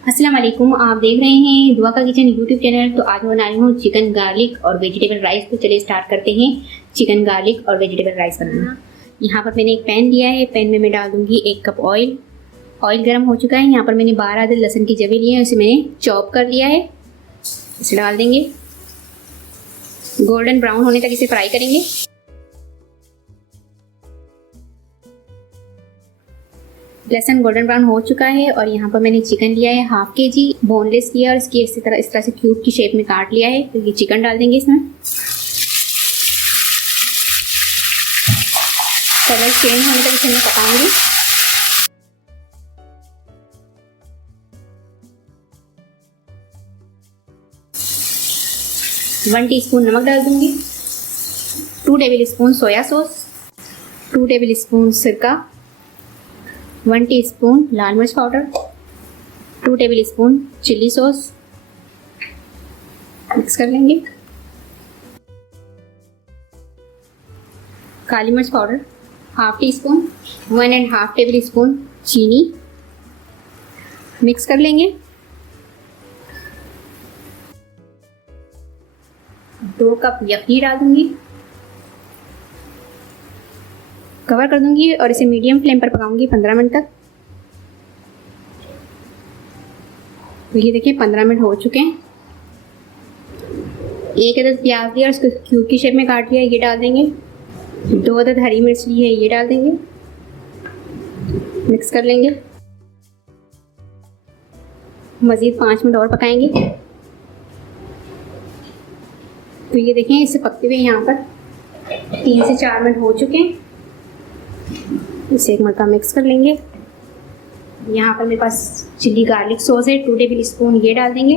अस्सलाम वालेकुम। आप देख रहे हैं दुआ का किचन यूट्यूब चैनल। तो आज मैं बना रही हूँ चिकन गार्लिक और वेजिटेबल राइस। तो चलिए स्टार्ट करते हैं चिकन गार्लिक और वेजिटेबल राइस बनाना। यहाँ पर मैंने एक पैन लिया है। पैन में मैं डाल दूंगी 1 कप ऑयल। ऑयल गर्म हो चुका है। यहाँ पर मैंने 12 अदद लहसुन की जवे लिए हैं, उसे मैंने चॉप कर लिया है। इसे डाल देंगे। गोल्डन ब्राउन होने तक इसे फ्राई करेंगे। लहसुन गोल्डन ब्राउन हो चुका है और यहाँ पर मैंने चिकन लिया है हाफ केजी, बोनलेस लिया और इसकी इस तरह से क्यूब की शेप में काट लिया है। तो ये चिकन डाल देंगे इसमें। कलर चेंज होने तक इसे मैं पकाऊंगी। वन टीस्पून नमक डाल दूंगी, 2 table spoon soya sauce, 2 table spoon सिरका, 1 टीस्पून लाल मिर्च powder, 2 table spoon chilli sauce. Mix कर लेंगे। काली मिर्च powder half tea spoon, 1.5 table spoon चीनी। मिक्स कर लेंगे। 2 कप यखनी डाल दूंगी। कवर कर दूंगी और इसे मीडियम फ्लेम पर पकाऊंगी 15 मिनट तक। तो ये देखिए 15 मिनट हो चुके हैं। 1 अदद प्याज लिया और उसको क्यूब की शेप में काट लिया, ये डाल देंगे। 2 अदद हरी मिर्च ली है, ये डाल देंगे। मिक्स कर लेंगे। मज़ीद 5 मिनट और पकाएंगे। तो ये देखें इसे पकते हुए यहाँ पर 3 से 4 मिनट हो चुके हैं। इसे एक मरतबा मिक्स कर लेंगे। यहाँ पर मेरे पास चिल्ली गार्लिक सॉस है, 2 टेबल स्पून ये डाल देंगे।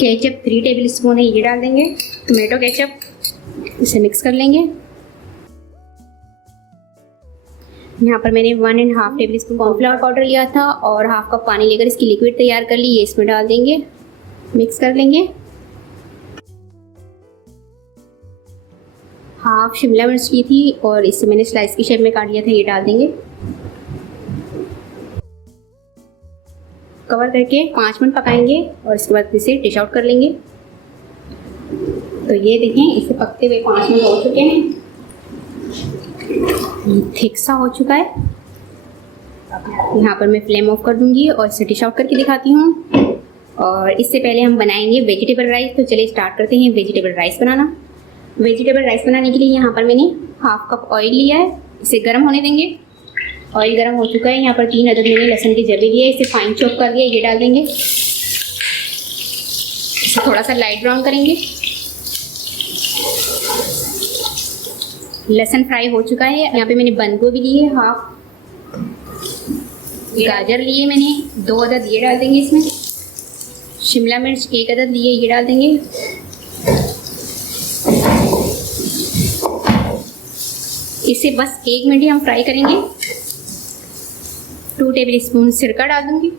केचप 3 टेबल स्पून है, ये डाल देंगे। टोमेटो केचप, इसे मिक्स कर लेंगे। यहाँ पर मैंने 1.5 टेबल स्पून कॉर्नफ्लावर पाउडर लिया था और हाफ कप पानी लेकर इसकी लिक्विड तैयार कर ली, ये इसमें डाल देंगे। मिक्स कर लेंगे। हाफ शिमला मिर्च ली थी और इसे मैंने स्लाइस की शेप में काट लिया था, ये डाल देंगे। कवर करके 5 मिनट पकाएंगे और इसके बाद इसे डिश आउट कर लेंगे। तो ये देखें इसे पकते हुए 5 मिनट हो चुके हैं। थिक सा हो चुका है। यहाँ पर मैं फ्लेम ऑफ कर दूंगी और इसे डिश आउट करके दिखाती हूँ। और इससे पहले हम बनाएंगे वेजिटेबल राइस। तो चलिए स्टार्ट करते हैं वेजिटेबल राइस बनाना। वेजिटेबल राइस बनाने के लिए यहाँ पर मैंने हाफ कप ऑयल लिया है, इसे गर्म होने देंगे। ऑयल गर्म हो चुका है। यहाँ पर 3 अदद मैंने लहसुन के जवे लिए, इसे फाइन चॉप कर लिया, ये डाल देंगे। इसे थोड़ा सा लाइट ब्राउन करेंगे। लहसुन फ्राई हो चुका है। यहाँ पे मैंने बंद गोभी ली है हाफ, गाजर लिए मैंने 2 अदद, ये डाल देंगे इसमें। शिमला मिर्च 1 अदद लिए, ये डाल देंगे। इसे बस 1 मिनट ही हम फ्राई करेंगे। 2 टेबल स्पून सिरका डाल दूंगी,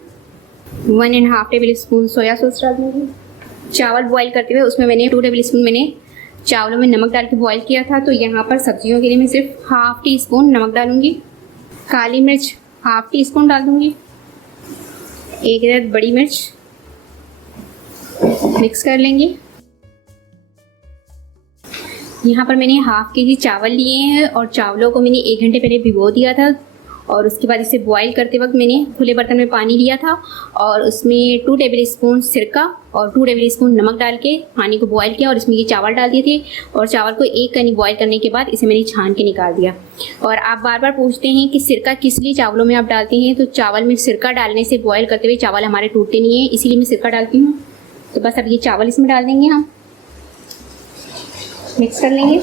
1.5 टेबल स्पून सोया सॉस डाल दूंगी। चावल बॉईल करते हुए उसमें मैंने 2 टेबल स्पून मैंने चावलों में नमक डाल के बॉईल किया था। तो यहाँ पर सब्जियों के लिए मैं सिर्फ हाफ टी स्पून नमक डालूंगी। काली मिर्च हाफ टी स्पून डाल दूंगी। 1 अदद बड़ी मिर्च। मिक्स कर लेंगे। यहाँ पर मैंने हाफ केजी चावल लिए हैं और चावलों को मैंने 1 घंटे पहले भिगो दिया था और उसके बाद इसे बॉईल करते वक्त मैंने खुले बर्तन में पानी लिया था और उसमें 2 टेबल स्पून सिरका और 2 टेबल स्पून नमक डाल के पानी को बॉईल किया और इसमें ये चावल डाल दिए थे। और चावल को 1 कनी बॉईल करने के बाद इसे मैंने छान के निकाल दिया। और आप बार बार पूछते हैं कि सिरका किस लिए चावलों में आप डालते हैं। तो चावल में सिरका डालने से बॉईल करते हुए चावल हमारे टूटते नहीं है, इसीलिए मैं सिरका डालती हूँ। तो बस अब ये चावल इसमें डाल देंगे हम। मिक्स कर लेंगे।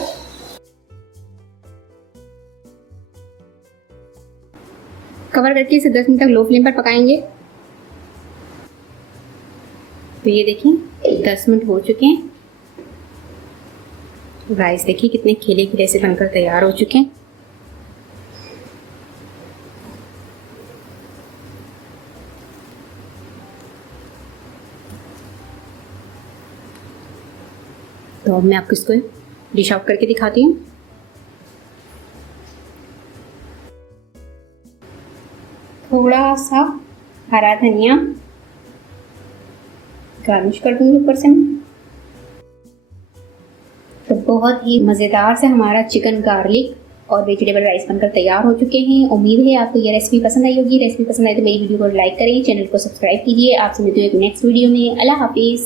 कवर करके इसे 10 मिनट तक लो फ्लेम पर पकाएंगे। तो ये देखिए 10 मिनट हो चुके हैं। राइस देखिए कितने खिले खिले से बनकर तैयार हो चुके हैं। तो अब मैं आपको इसको डिश आउट करके दिखाती हूँ। थोड़ा सा हरा धनिया गार्निश कर दूंगी ऊपर से मैं। तो बहुत ही मज़ेदार से हमारा चिकन गार्लिक और वेजिटेबल राइस बनकर तैयार हो चुके हैं। उम्मीद है आपको ये रेसिपी पसंद आई होगी। रेसिपी पसंद आई तो मेरी वीडियो को लाइक करें, चैनल को सब्सक्राइब कीजिए। आपसे मिलते हैं नेक्स्ट वीडियो में। अल्लाह हाफिज़।